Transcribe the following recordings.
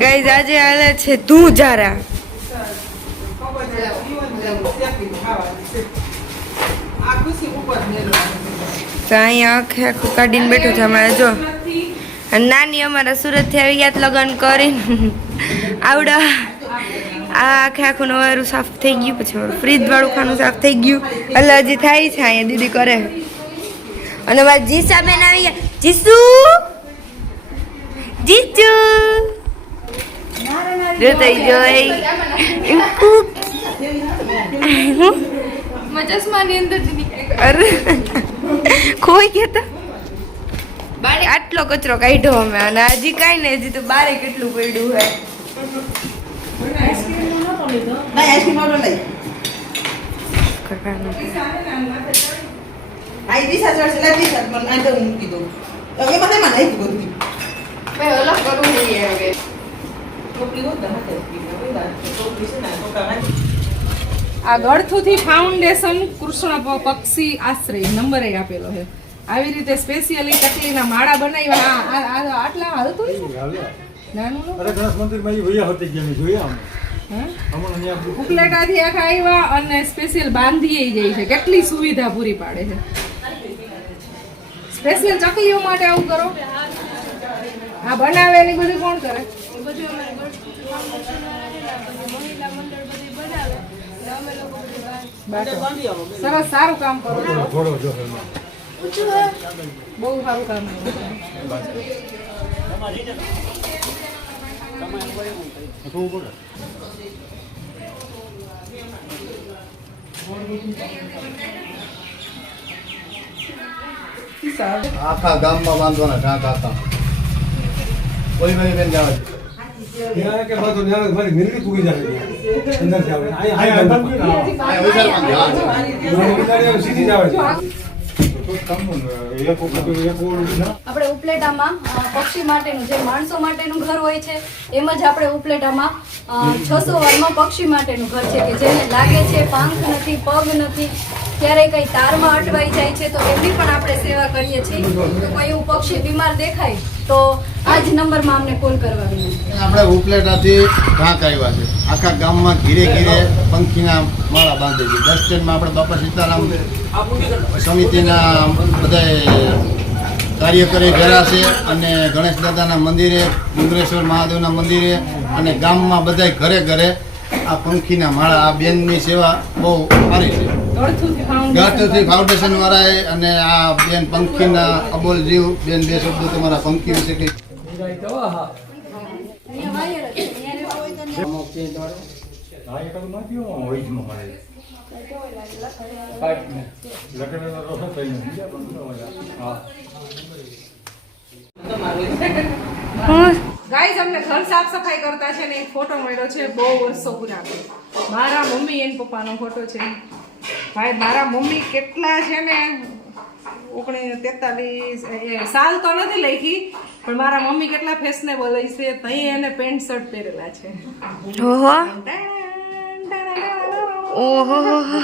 Guys આજે હાલે છે ધુજારા. તો અહીંયા આખે આખું કાઢીને બેઠું છે અમારે જો. નાની અમારા સુરતથી આવી ગયા લગ્ન કરીને આવડા આ આખે આખું નવારું સાફ થઈ ગયું. પછી અમારું ફ્રીજ વાળું ખાનું સાફ થઈ ગયું. એટલે હજી થાય છે અહીંયા દીદી કરે. અને મારા જીસા બેન આવી ગયા. જીસુ જીજુ જોઈ જોઈ અરે કોઈ કેતા આટલો કચરો કાઢ્યો અમે. અને હજી કાંઈ નહીં, હજી તો બારે કેટલું પડ્યું હે. આ ગળથુથી ફાઉન્ડેશન કૃષ્ણ પક્ષી આશ્રય નંબર આપેલો છે. આવી રીતે સ્પેશિયલી ચકલીના માળા બનાવ્યા. આટલા હાલતું ઉપલેટાથી આખા આવ્યા અને સ્પેશિયલ બાંધી જાય છે. કેટલી સુવિધા પૂરી પાડે છે સ્પેશિયલ ચકલીઓ માટે. આવું કરો આ બનાવે એની બધું કોણ કરે? સરસ, સારું કામ કરો છો. બહુ સારું કામ આખા ગામમાં બાંધવાના ઢાંક આખા. કોઈ ભાઈ બેન જાવ આપણે ઉપલેટામાં પક્ષી માટેનું જે માણસો માટેનું ઘર હોય છે એમ જ આપણે ઉપલેટામાં 600 વારમાં પક્ષી માટેનું ઘર છે કે જેને લાગે છે પાંખ નથી, પગ નથી, ક્યારેય કઈ તારમાં અટવાઈ જાય છે તો એમની પણ આપણે સેવા કરીએ છીએ. તો કોઈ એવું પક્ષી બીમાર દેખાય તો આ જ નંબરમાં અમને કોલ કરવા વિનંતી. આપણે ઉપલેટાથી ઢાંક આવ્યા છે. આખા ગામમાં ઘીરે ઘીરે પંખીના માળા બાંધે છે. બસ સ્ટેન્ડમાં આપણે બાપા સીતારામ સમિતિના બધા કાર્યકરી ભેળા છે અને ગણેશ દાદાના મંદિરે, ડુંગરેશ્વર મહાદેવના મંદિરે અને ગામમાં બધા ઘરે ઘરે આ પંખીના માળા. આ બેનની સેવા બહુ સારી છે. ગળથુથી ફાઉન્ડેશન વાળાએ અને આ બેન પંખીના અબોલ જીવ બેન, બે શબ્દો તમારા પંખી વિશે કઈ? ગાઈઝ અમને ઘર સાફ સફાઈ કરતા છે ને એક ફોટો મળ્યો છે બહુ વર્ષો પુરાનો. મારા મમ્મી એન પપ્પાનો ફોટો છે. ભાઈ મારા મમ્મી કેટલા છે ને 43 સાલ તો નથી લખી પણ મારા મમ્મી કેટલા ફેશનેબલ હોય છે. તઈ એને પેન્ટ શર્ટ પહેરેલા છે. ઓહો ઓહો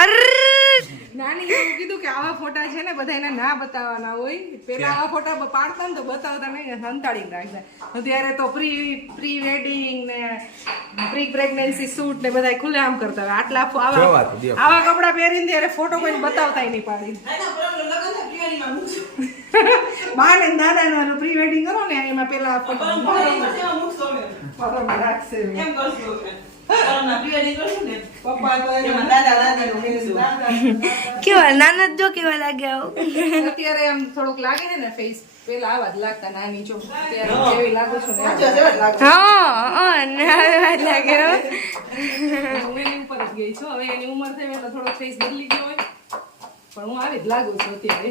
અરે નાની એવું કીધું કે આવા ફોટા છે ને બધા એને ના બતાવવાના હોય. પેલા આવા ફોટા પાડતા ને તો બતાવતા નહીં, સંતાડીને રાખતા. અત્યારે તો પ્રી વેડિંગ ને પ્રી પ્રેગ્નન્સી શૂટ ને બધા ખુલ્લે આમ કરતા હોય. આટલા આવા કપડા પહેરીને ત્યારે ફોટો કોઈ બતાવતા નહીં પાડી. બા ને દાદા નો પ્રી વેડિંગ કરો ને એમાં પેલા ફોટો રાખશે. કેવા નાના જો કેવા લાગ્યા. અત્યારે આમ થોડુંક લાગે છે ને ફેસ. પેલા આવા જ લાગતા નાની જો. અત્યારે કેવી લાગુ છું ને હા લાગે. હું એની ઉપર જ ગઈ છું. હવે એની ઉંમર થઈ એટલે થોડો ફેસ બદલી ગયો હોય પણ હું આવી જ લાગુ છું અત્યારે.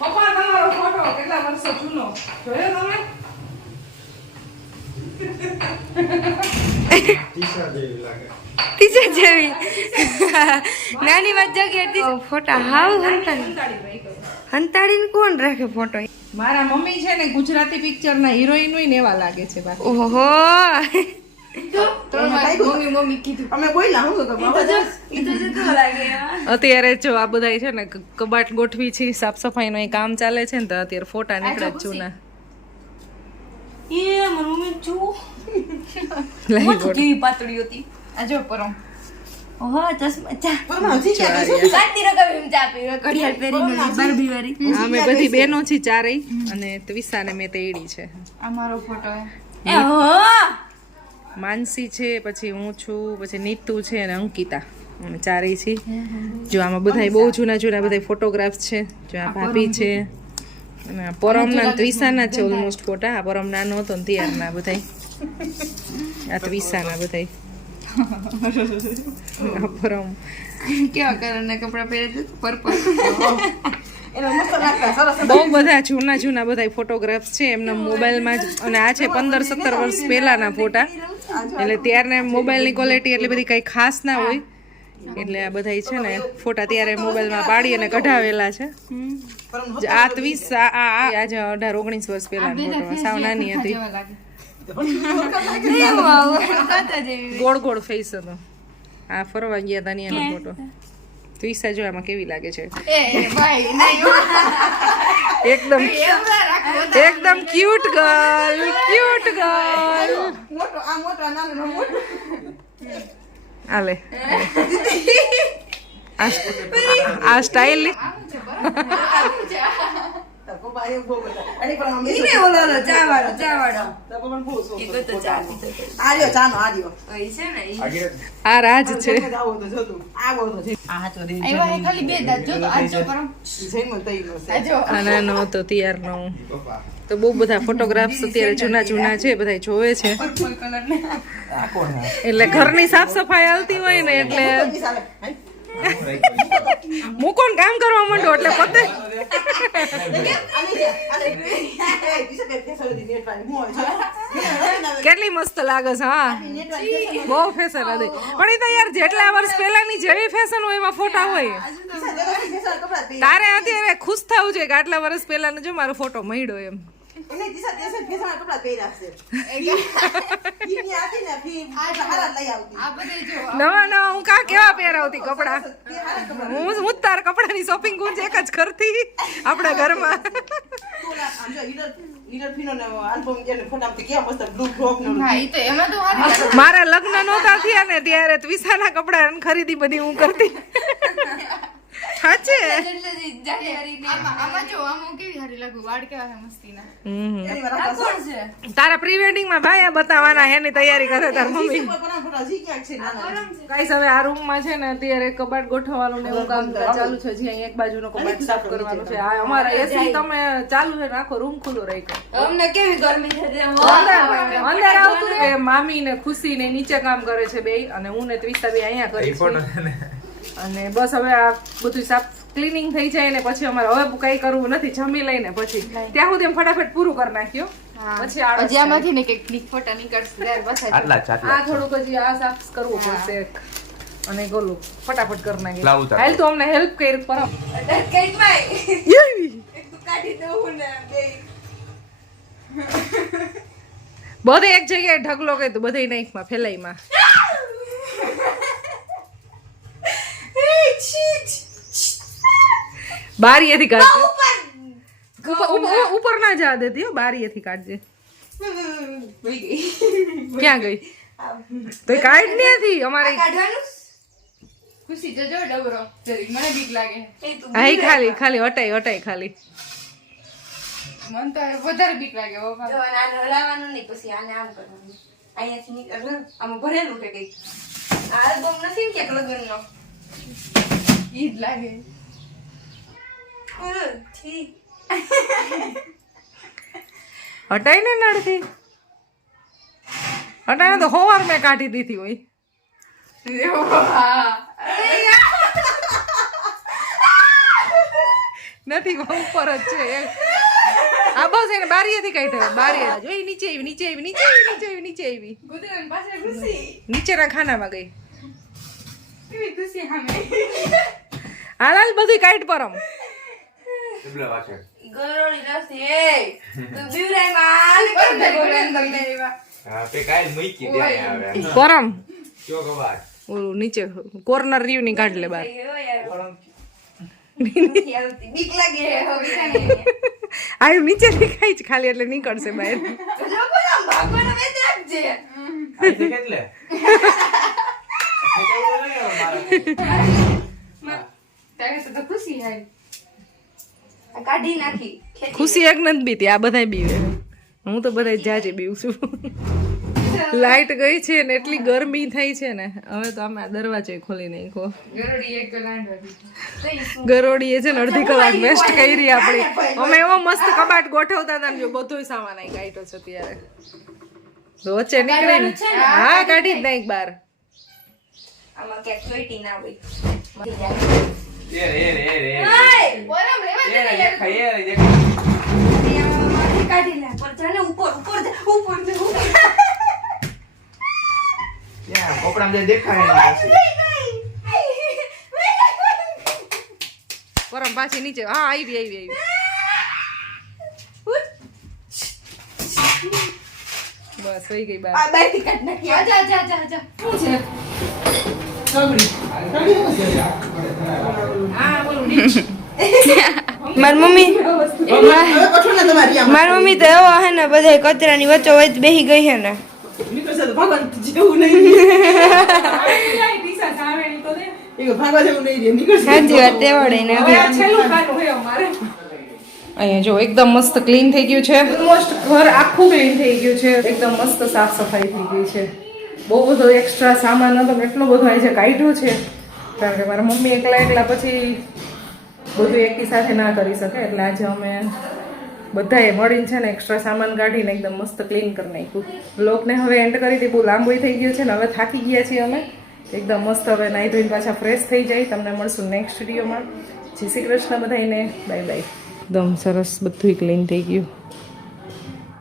પપ્પા તમારો ફોટો કેટલા વર્ષો જૂનો જોયો તમે? ટીચર જેવી નાની વાત જગ્યાએ ફોટા હાવ હંતાડીને કોણ રાખે ફોટો? મારા મમ્મી છે ને ગુજરાતી પિક્ચરના હિરોઈન હોય ને એવા લાગે છે. ઓહો મમ્મી મમ્મી કીધું અમે બોલ્યા હું તો અત્યારે જો આ બધા છે ને કબાટ ગોઠવી છે, સાફ સફાઈનું એ કામ ચાલે છે ને તો અત્યારે ફોટા નીકળે જ જૂના. એ મમ્મી જો લઈ મોટ ગોઠ. કેવી પાતળી હતી. આ જો પરમ ઓહો ચશ્મા ચા કાંતિ રકમ એમ ચા પીવે ઘડિયાળ પહેરીને બારબી વાળી. અમે બધી બહેનો છે ચારેય અને ત્વિષાને મેં તેડી છે. આ મારો ફોટો એ હો માનસી છે, પછી હું છું, પછી નીતુ છે અને અંકિતા, અમે ચારેય છીએ. જો આમાં બધા બહુ જૂના જૂના બધા ફોટોગ્રાફ્સ છે. જો આ ભાભી છે અને આ પરમના ત્વિષાના છે ઓલમોસ્ટ ફોટા. આ પરમ નાનો હતો ને ત્યારના બધા. આ ત્વિષાના બધા. આ પરમ કેવા કલરના કપડા પહેરે છે પર્પલ બહુ બધા જૂના જૂના બધા ફોટોગ્રાફ્સ છે એમના મોબાઈલમાં જ. અને આ છે 15-17 વર્ષ પહેલાના ફોટા, એટલે ત્યારના મોબાઈલની ક્વોલિટી એટલી બધી કંઈ ખાસ ના હોય, એટલે આ બધા છે ને ફોટા ત્યારે મોબાઈલમાં પાડી અને કઢાવેલા છે. આ 30 આજે 18-19 વર્ષ પહેલાનો ફોટો, સાવ નાની હતી, ગોળ ગોળ ફેસ હતો. આ ફરવા ગયા હતા એનો ફોટો. ત્વિષા જો આમાં કેવી લાગે છે, એકદમ એકદમ ક્યુટ ગર્લ, ક્યુટ ગર્લ. આલે આ સ્ટાઇલ આ રાજ છે. ખાલી બે દાંત જો તો આ જો પરમ આ જો આ નાનો હતો ત્યારનો. તો બહુ બધા ફોટોગ્રાફ્સ અત્યારે જૂના જૂના છે, બધા જોવે છે. પર્પલ કલરના એટલે ઘરની સાફ સફાઈ હાલતી હોય ને એટલે મૂકો ને કામ કરવા માંડો એટલે પતે. કેટલી મસ્ત લાગે છે. હા બહુ ફેશન હતી, પણ એ તો યાર જેટલા વર્ષ પહેલાની જેવી ફેશન હોય એમાં ફોટા હોય. તારે અત્યારે ખુશ થવું જોઈએ કે આટલા વર્ષ પહેલાનો જો મારો ફોટો મળ્યો એમ. નવા નવા હું કા કેવા પહેરાવતી કપડા. હું જ તાર કપડાની શોપિંગ હું જ એક જ કરતી આપણા ઘરમાં. મારા લગ્ન નહોતા થયા ને ત્યારે ત્વિષાના કપડા ખરીદી બધી હું કરતી. સાચે આમાં જો આમાં કેવી સારી લાગુ વાળ કેવા છે મસ્તીના. તારા પ્રી વેડિંગ માં ભાઈ આ બતાવવાના હેની તૈયારી કરે તાર મમ્મી. ગાઈસ હવે આ રૂમ માં છે ને અત્યારે કબાટ ગોઠવવાનું ને એવું કામ ચાલુ છે. જ્યાં એક બાજુનો કબાટ સાફ કરવાનું છે. આ અમારા એસી તમે ચાલુ છે ને આખો રૂમ ખુલ્લો રાખ્યો. અમને કેવી ગરમી છે અંદર આવતું એ મામી ને ખુશી ને નીચે કામ કરે છે બે, અને હું ને ત્વિષા બે અહીંયા કરી છે. અને બસ હવે આ બધું સાફ ક્લીનિંગ થઈ જાય ને પછી અમારે હવે કઈ કરવું નથી, જમી લઈને પછી ત્યાં સુધી ફટાફટ પૂરું કરી નાખ્યો. પછી આમાંથી ને કઈક ફોટા નીકળશે. આ થોડુંક હજી આ સાફ કરવું પડશે અને ગોલું ફટાફટ કરી નાખી. હાલ તો અમને હેલ્પ કરી પરમ. બધે એક જગ્યાએ ઢગલો કરી તો બધે નાઈકમાં ફેલાઈમાં. બારીએથી કાઢજે, ઉપર ના જવા દેતી હો, બારીએથી કાઢજે. ક્યાં ગઈ તો કાઢ નથી અમારે. ખુશી જજો ડબરો જરી મને બીક લાગે. હા ખાલી ખાલી હટાઈ ખાલી. મને તો વધારે બીક લાગે બાપા. હલાવવાનું નહીં, પછી આને આમ કરવાનું. અહીંયાથી નીકળ આમાં ભરેલું કે કઈ આલ્બમ નથી ને ક્યાંક લગ્નનો ઈ જ લાગે. હટાઈ ને નડથી હટાઈને તો હોવાર મેં કાઢી દીધી હોય. નથી ઉપર જ છે. આ બસ એને બારીએથી કાઢ્યો. બારીએ જોઈ નીચે આવી નીચે આવી નીચે આવી નીચે આવી નીચે આવી ગુદરન પાસે ખુશી નીચેના ખાનામાં ગઈ. કેવી ખુશી સામે હાલ બધી કાઢ પરમ. ગરોળી રસી એ તું બીવરાઈ માં હા તે કાલ મૂકી દે આવે પરમ જો ખબર ઓલું નીચે કોર્નર રહ્યું ની કાઢ લે બાર બીક લાગે હવે આયું નીચે દેખાય છે ખાલી એટલે નીકળશે બહાર ભાગવાનો વેત રાખજે આ તે કેટલે કાઢી નાખી ખુશી એક નથી બીતી આ બધાય બીવે હું તો બધાય જાજે બીવું છું લાઈટ ગઈ છે ને એટલી ગરમી થઈ છે ને હવે તો અમે આ દરવાજો ખોલી નાખો ગરોડીએ છે ને અડધી કલાક વેસ્ટ કરી આપણી અમે એવો મસ્ત કબાટ ગોઠવતા હતા ને જો બધોય સામાન અહીં કાઢ્યો છે ત્યારે વચ્ચે નીકળીને હા કાઢી જ નાખ બાર આમાં ક્યાંક ચોઈટી ના હોય કાઢી લે પર જાને ઉપર ઉપર જા, ઉપર જા, ઉપર ત્યાં કપડામાં જે દેખાય ને પરમ પાછી નીચે હા આવી બસ વહી ગઈ બાર આ બાયથી કાઢ નાખી આજા આજા આજા આજા મારી મમ્મી તો એવો હે ને બધા કચરાની વચ્ચો વચ્ચ બેહી ગઈ હે ને સાચી વાત તેવડે ને અહીંયા જો એકદમ મસ્ત ક્લીન થઈ ગયું છે ઓલમોસ્ટ ઘર આખું ક્લીન થઈ ગયું છે એકદમ મસ્ત સાફ સફાઈ થઈ ગઈ છે બહુ બધો એક્સ્ટ્રા સામાન હતો ને એટલો બધો અહીં જે કાઢ્યો છે કારણ કે મારા મમ્મી એકલા પછી બધું એકી સાથે ના કરી શકે એટલે આજે અમે બધાએ મળીને છે ને એક્સ્ટ્રા સામાન કાઢીને એકદમ મસ્ત ક્લીન કરી નાખ્યું બ્લોગને હવે એન્ડ કરી હતી બહુ લાંબુ થઈ ગયું છે ને હવે થાકી ગયા છીએ અમે એકદમ મસ્ત હવે નાહી ધોઈને પાછા ફ્રેશ થઈ જાય તમને મળશું નેક્સ્ટ વિડીયોમાં જય શ્રી કૃષ્ણ બધાને બાય બાય એકદમ સરસ બધું ક્લીન થઈ ગયું